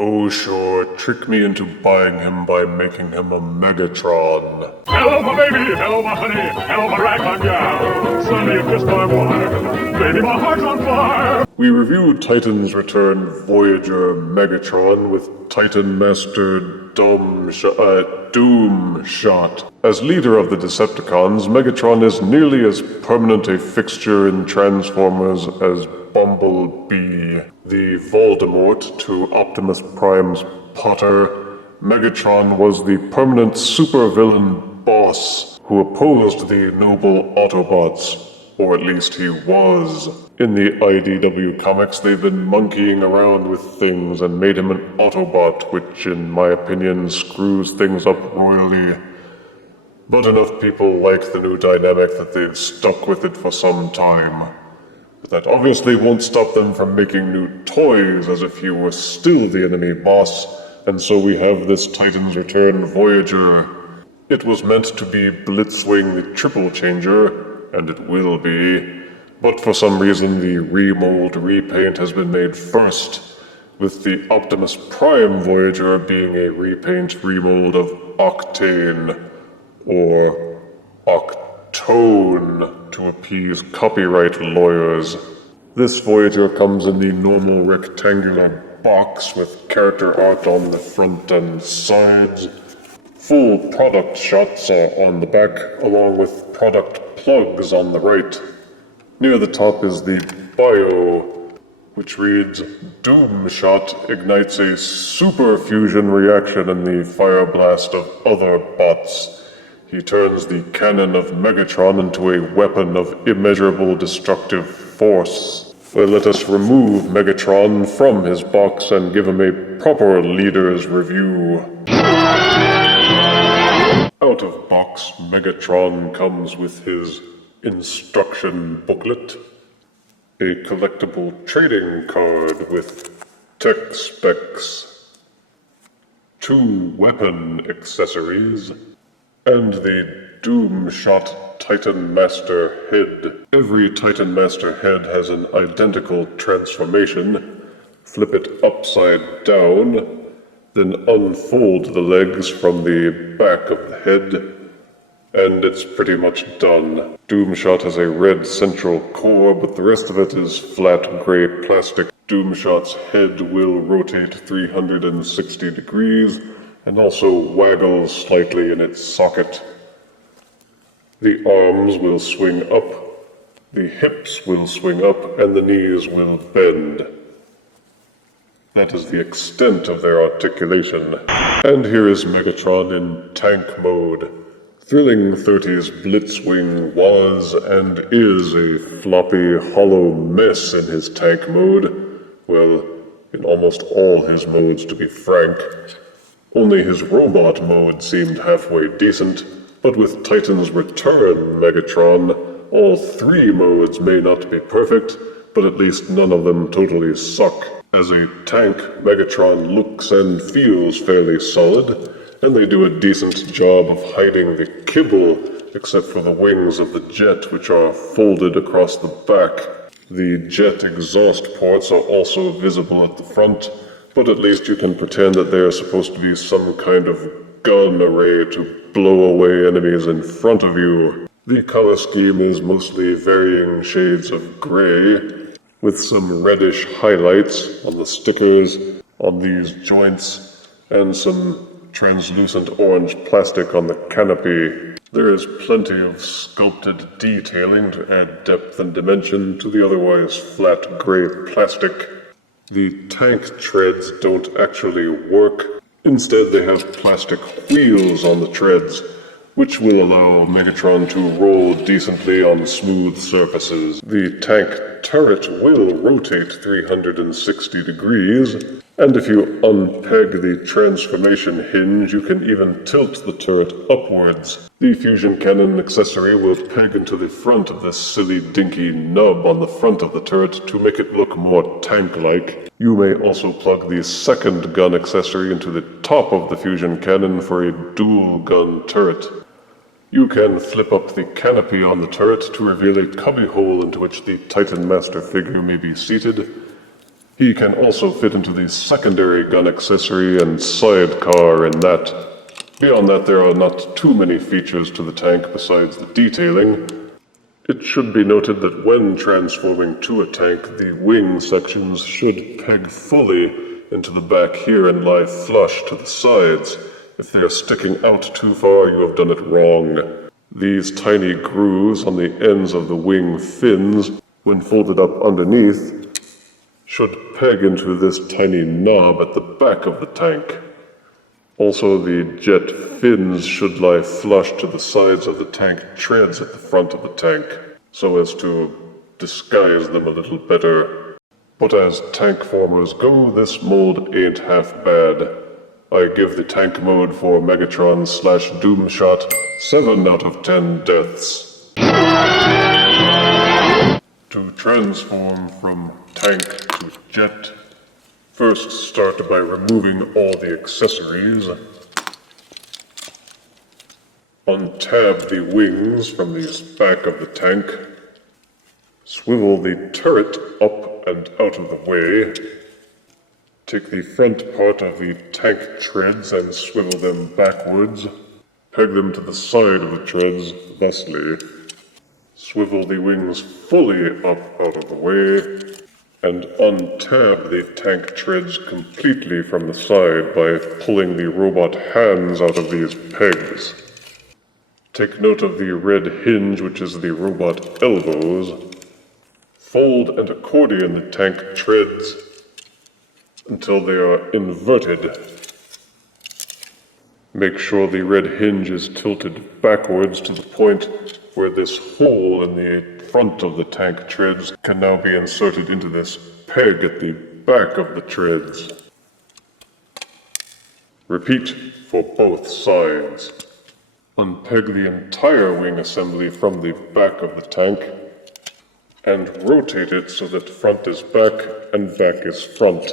Oh sure, trick me into buying him by making him a Megatron. Hello, my baby! Hello, my honey! Hello, my ragtime gal! Sonny, you've kissed my wife! Baby, my heart's on fire! We reviewed Titan's Return Voyager Megatron with Titan Master Doomshot. As leader of the Decepticons, Megatron is nearly as permanent a fixture in Transformers as Bumblebee. The Voldemort to Optimus Prime's Potter, Megatron was the permanent supervillain boss who opposed the noble Autobots. Or at least he was. In the IDW comics, they've been monkeying around with things and made him an Autobot, which, in my opinion, screws things up royally. But enough people like the new dynamic that they've stuck with it for some time. But that obviously won't stop them from making new toys as if he were still the enemy boss, and so we have this Titan's Return Voyager. It was meant to be Blitzwing the Triple Changer, and it will be, but for some reason the repaint has been made first, with the Optimus Prime Voyager being a remold of Octane, or Octone, to appease copyright lawyers. This Voyager comes in the normal rectangular box with character art on the front and sides. Full product shots are on the back, along with product plugs on the right. Near the top is the bio, which reads, Doomshot ignites a super fusion reaction in the fire blast of other bots. He turns the cannon of Megatron into a weapon of immeasurable destructive force. Well, let us remove Megatron from his box and give him a proper leader's review. Out of box, Megatron comes with his instruction booklet, a collectible trading card with tech specs, 2 weapon accessories, and the Doomshot Titan Master head. Every Titan Master head has an identical transformation. Flip it upside down, then unfold the legs from the back of the head, and it's pretty much done. Doomshot has a red central core, but the rest of it is flat gray plastic. Doomshot's head will rotate 360 degrees, and also waggles slightly in its socket. The arms will swing up, the hips will swing up, and the knees will bend. That is the extent of their articulation. And here is Megatron in tank mode. Thrilling 30s Blitzwing was and is a floppy, hollow mess in his tank mode. Well, in almost all his modes, to be frank. Only his robot mode seemed halfway decent, but with Titan's Return Megatron, all 3 modes may not be perfect, but at least none of them totally suck. As a tank, Megatron looks and feels fairly solid, and they do a decent job of hiding the kibble, except for the wings of the jet, which are folded across the back. The jet exhaust ports are also visible at the front, but at least you can pretend that they are supposed to be some kind of gun array to blow away enemies in front of you. The color scheme is mostly varying shades of gray, with some reddish highlights on the stickers, on these joints, and some translucent orange plastic on the canopy. There is plenty of sculpted detailing to add depth and dimension to the otherwise flat gray plastic. The tank treads don't actually work. Instead, they have plastic wheels on the treads, which will allow Megatron to roll decently on smooth surfaces. The tank turret will rotate 360 degrees, and if you unpeg the transformation hinge, you can even tilt the turret upwards. The fusion cannon accessory will peg into the front of this silly dinky nub on the front of the turret to make it look more tank-like. You may also plug the second gun accessory into the top of the fusion cannon for a dual gun turret. You can flip up the canopy on the turret to reveal a cubbyhole into which the Titan Master figure may be seated. He can also fit into the secondary gun accessory and sidecar in that. Beyond that, there are not too many features to the tank besides the detailing. It should be noted that when transforming to a tank, the wing sections should peg fully into the back here and lie flush to the sides. If they are sticking out too far, you have done it wrong. These tiny grooves on the ends of the wing fins, when folded up underneath, should peg into this tiny knob at the back of the tank. Also, the jet fins should lie flush to the sides of the tank treads at the front of the tank, so as to disguise them a little better. But as tank formers go, this mold ain't half bad. I give the tank mode for Megatron / Doomshot 7 out of 10 deaths. To transform from tank to jet, first start by removing all the accessories. Untab the wings from the back of the tank. Swivel the turret up and out of the way. Take the front part of the tank treads and swivel them backwards. Peg them to the side of the treads thusly. Swivel the wings fully up out of the way, and untab the tank treads completely from the side by pulling the robot hands out of these pegs. Take note of the red hinge, which is the robot elbows. Fold and accordion the tank treads until they are inverted. Make sure the red hinge is tilted backwards to the point where this hole in the front of the tank treads can now be inserted into this peg at the back of the treads. Repeat for both sides. Unpeg the entire wing assembly from the back of the tank and rotate it so that front is back and back is front.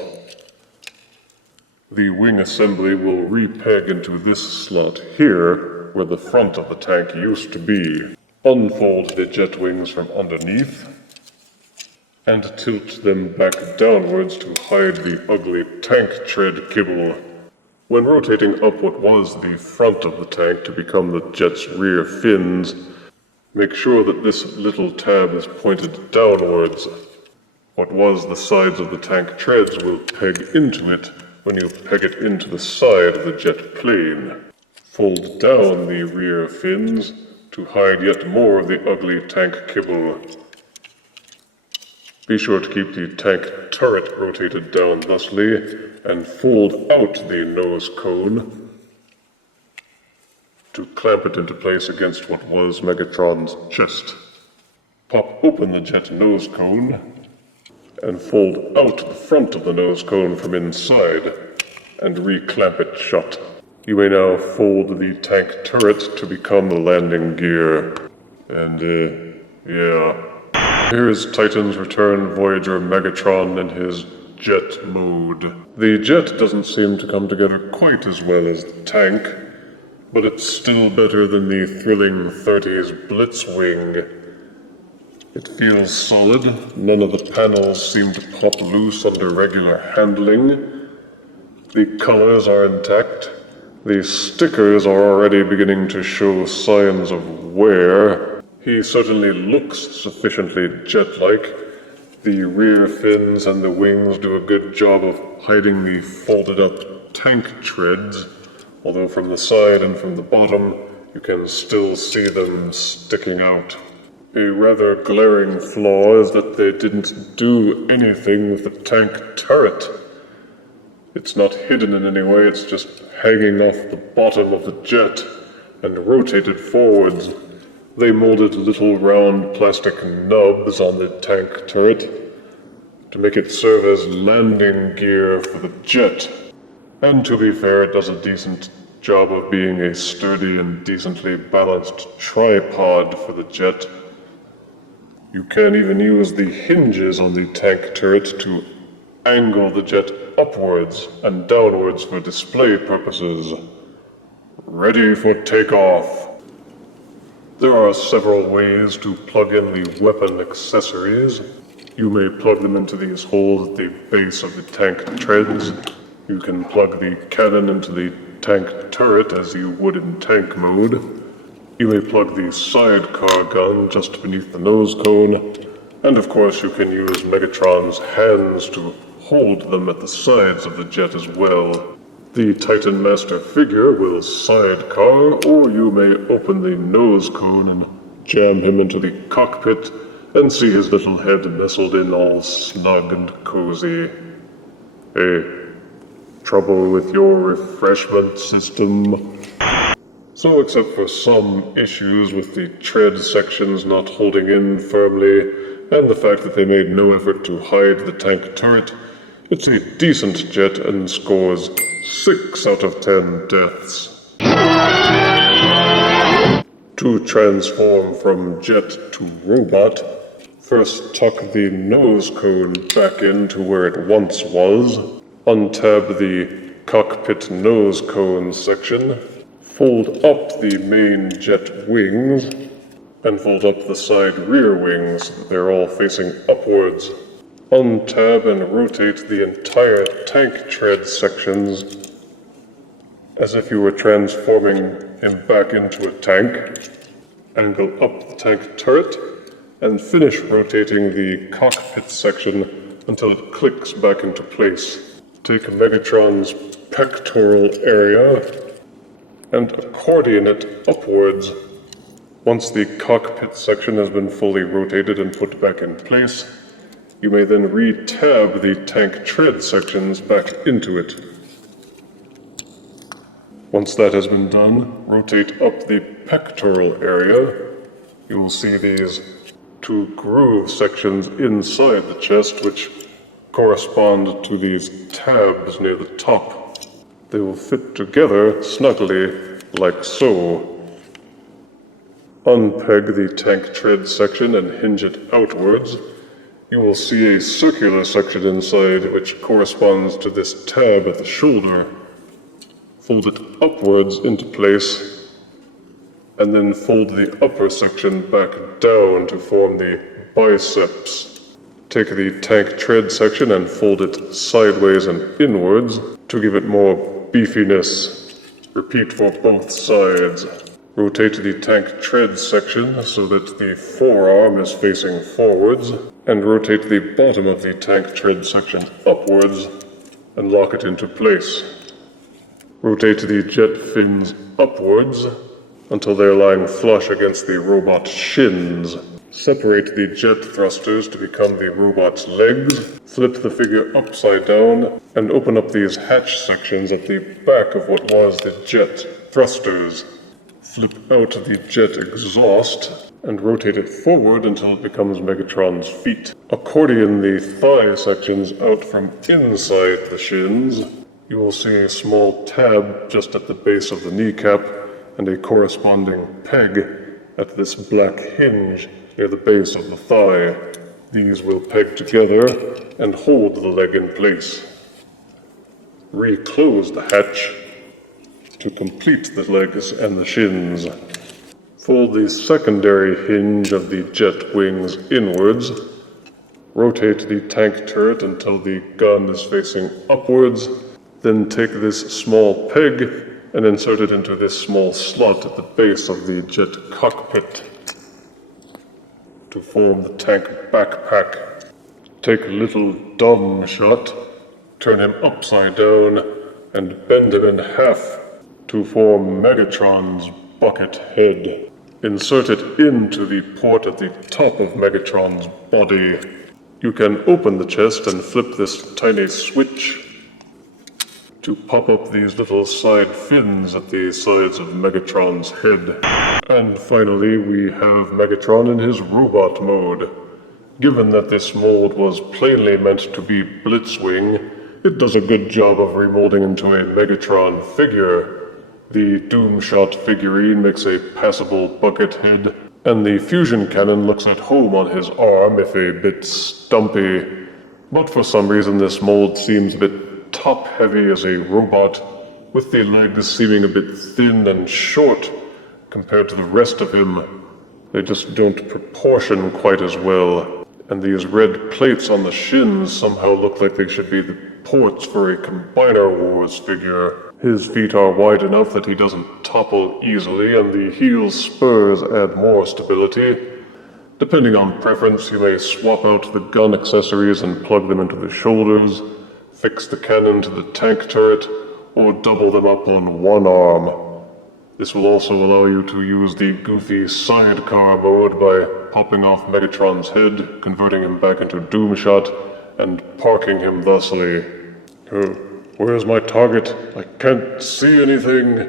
The wing assembly will re-peg into this slot here, where the front of the tank used to be. Unfold the jet wings from underneath, and tilt them back downwards to hide the ugly tank tread kibble. When rotating up what was the front of the tank to become the jet's rear fins, make sure that this little tab is pointed downwards. What was the sides of the tank treads will peg into it when you peg it into the side of the jet plane. Fold down the rear fins to hide yet more of the ugly tank kibble. Be sure to keep the tank turret rotated down thusly, and fold out the nose cone to clamp it into place against what was Megatron's chest. Pop open the jet nose cone, and fold out the front of the nose cone from inside, and re-clamp it shut. You may now fold the tank turret to become the landing gear. And, yeah. Here is Titan's Return Voyager Megatron in his jet mode. The jet doesn't seem to come together quite as well as the tank, but it's still better than the thrilling 30s Blitzwing. It feels solid. None of the panels seem to pop loose under regular handling. The colors are intact. The stickers are already beginning to show signs of wear. He certainly looks sufficiently jet-like. The rear fins and the wings do a good job of hiding the folded-up tank treads, although from the side and from the bottom, you can still see them sticking out. A rather glaring flaw is that they didn't do anything with the tank turret. It's not hidden in any way, it's just hanging off the bottom of the jet and rotated forwards. They molded little round plastic nubs on the tank turret to make it serve as landing gear for the jet. And to be fair, it does a decent job of being a sturdy and decently balanced tripod for the jet. You can even use the hinges on the tank turret to angle the jet upwards and downwards for display purposes. Ready for takeoff. There are several ways to plug in the weapon accessories. You may plug them into these holes at the base of the tank treads. You can plug the cannon into the tank turret as you would in tank mode. You may plug the sidecar gun just beneath the nose cone. And of course you can use Megatron's hands to hold them at the sides of the jet as well. The Titan Master figure will sidecar, or you may open the nose cone and jam him into the cockpit and see his little head nestled in all snug and cozy. Hey, trouble with your refreshment system? So except for some issues with the tread sections not holding in firmly, and the fact that they made no effort to hide the tank turret, it's a decent jet and scores 6 out of 10 deaths. To transform from jet to robot, first tuck the nose cone back into where it once was, untab the cockpit nose cone section, fold up the main jet wings, and fold up the side rear wings so that they're all facing upwards. Untab and rotate the entire tank tread sections as if you were transforming him back into a tank. Angle up the tank turret and finish rotating the cockpit section until it clicks back into place. Take Megatron's pectoral area and accordion it upwards. Once the cockpit section has been fully rotated and put back in place, you may then re-tab the tank tread sections back into it. Once that has been done, rotate up the pectoral area. You will see these 2 groove sections inside the chest which correspond to these tabs near the top. They will fit together snugly like so. Unpeg the tank tread section and hinge it outwards. You will see a circular section inside which corresponds to this tab at the shoulder. Fold it upwards into place, and then fold the upper section back down to form the biceps. Take the tank tread section and fold it sideways and inwards to give it more beefiness. Repeat for both sides. Rotate the tank tread section so that the forearm is facing forwards, and rotate the bottom of the tank tread section upwards and lock it into place. Rotate the jet fins upwards until they're lying flush against the robot's shins. Separate the jet thrusters to become the robot's legs. Flip the figure upside down and open up these hatch sections at the back of what was the jet thrusters. Flip out the jet exhaust and rotate it forward until it becomes Megatron's feet. Accordion the thigh sections out from inside the shins. You will see a small tab just at the base of the kneecap and a corresponding peg at this black hinge near the base of the thigh. These will peg together and hold the leg in place. Reclose the hatch to complete the legs and the shins. Fold the secondary hinge of the jet wings inwards. Rotate the tank turret until the gun is facing upwards. Then take this small peg and insert it into this small slot at the base of the jet cockpit to form the tank backpack. Take little Doomshot, turn him upside down, and bend him in half to form Megatron's bucket head. Insert it into the port at the top of Megatron's body. You can open the chest and flip this tiny switch to pop up these little side fins at the sides of Megatron's head. And finally, we have Megatron in his robot mode. Given that this mold was plainly meant to be Blitzwing, it does a good job of remolding into a Megatron figure. The Doomshot figurine makes a passable bucket head, and the fusion cannon looks at home on his arm, if a bit stumpy. But for some reason this mold seems a bit top-heavy as a robot, with the legs seeming a bit thin and short compared to the rest of him. They just don't proportion quite as well. And these red plates on the shins somehow look like they should be the ports for a Combiner Wars figure. His feet are wide enough that he doesn't topple easily, and the heel spurs add more stability. Depending on preference, you may swap out the gun accessories and plug them into the shoulders, fix the cannon to the tank turret, or double them up on one arm. This will also allow you to use the goofy sidecar mode by popping off Megatron's head, converting him back into Doomshot, and parking him thusly. Where's my target? I can't see anything.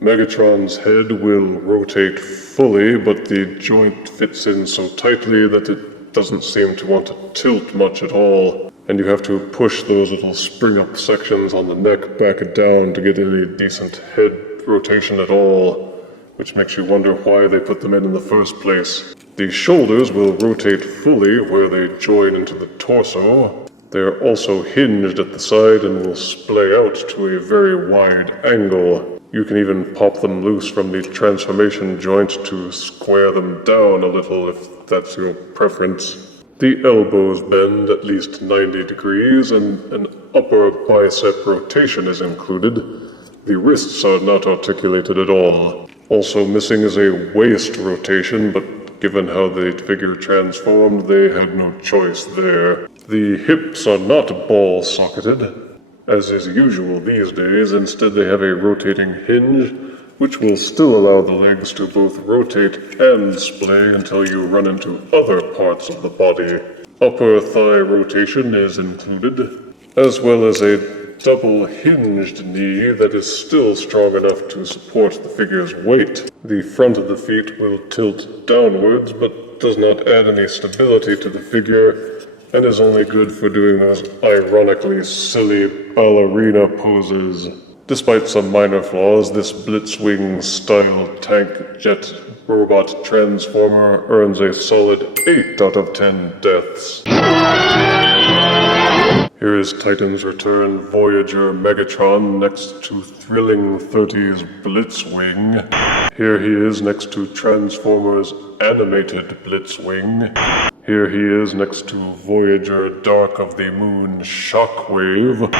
Megatron's head will rotate fully, but the joint fits in so tightly that it doesn't seem to want to tilt much at all. And you have to push those little spring-up sections on the neck back and down to get any decent head rotation at all, which makes you wonder why they put them in the first place. The shoulders will rotate fully where they join into the torso. They're also hinged at the side and will splay out to a very wide angle. You can even pop them loose from the transformation joint to square them down a little if that's your preference. The elbows bend at least 90 degrees and an upper bicep rotation is included. The wrists are not articulated at all. Also missing is a waist rotation, but given how the figure transformed, they had no choice there. The hips are not ball-socketed, as is usual these days. Instead, they have a rotating hinge, which will still allow the legs to both rotate and splay until you run into other parts of the body. Upper thigh rotation is included, as well as a double hinged knee that is still strong enough to support the figure's weight. The front of the feet will tilt downwards, but does not add any stability to the figure, and is only good for doing those ironically silly ballerina poses. Despite some minor flaws, this Blitzwing-style tank jet robot transformer earns a solid 8 out of 10 deaths. Here is Titan's Return Voyager Megatron next to thrilling 30s Blitzwing. Here he is next to Transformers Animated Blitzwing. Here he is next to Voyager Dark of the Moon Shockwave.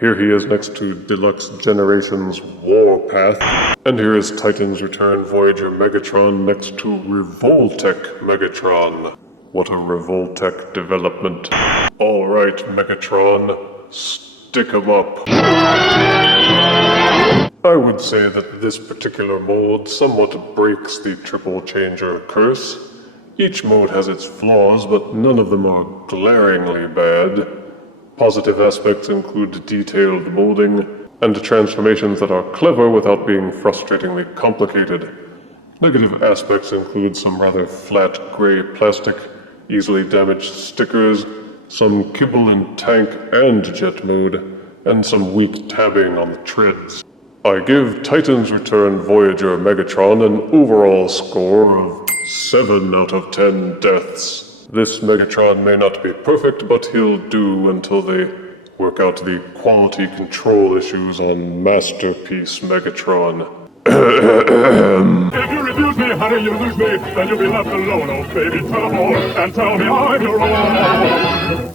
Here he is next to Deluxe Generations Warpath. And here is Titan's Return Voyager Megatron next to Revoltech Megatron. What a Revoltech development. Alright, Megatron, stick 'em up. I would say that this particular mold somewhat breaks the Triple Changer curse. Each mode has its flaws, but none of them are glaringly bad. Positive aspects include detailed molding, and transformations that are clever without being frustratingly complicated. Negative aspects include some rather flat gray plastic, easily damaged stickers, some kibble in tank and jet mode, and some weak tabbing on the treads. I give Titan's Return Voyager Megatron an overall score of 7 out of 10 deaths. This Megatron may not be perfect, but he'll do until they work out the quality control issues on Masterpiece Megatron. If you refuse me, honey, you lose me, then you'll be left alone, oh baby, tell 'em all, and tell me I'm your own.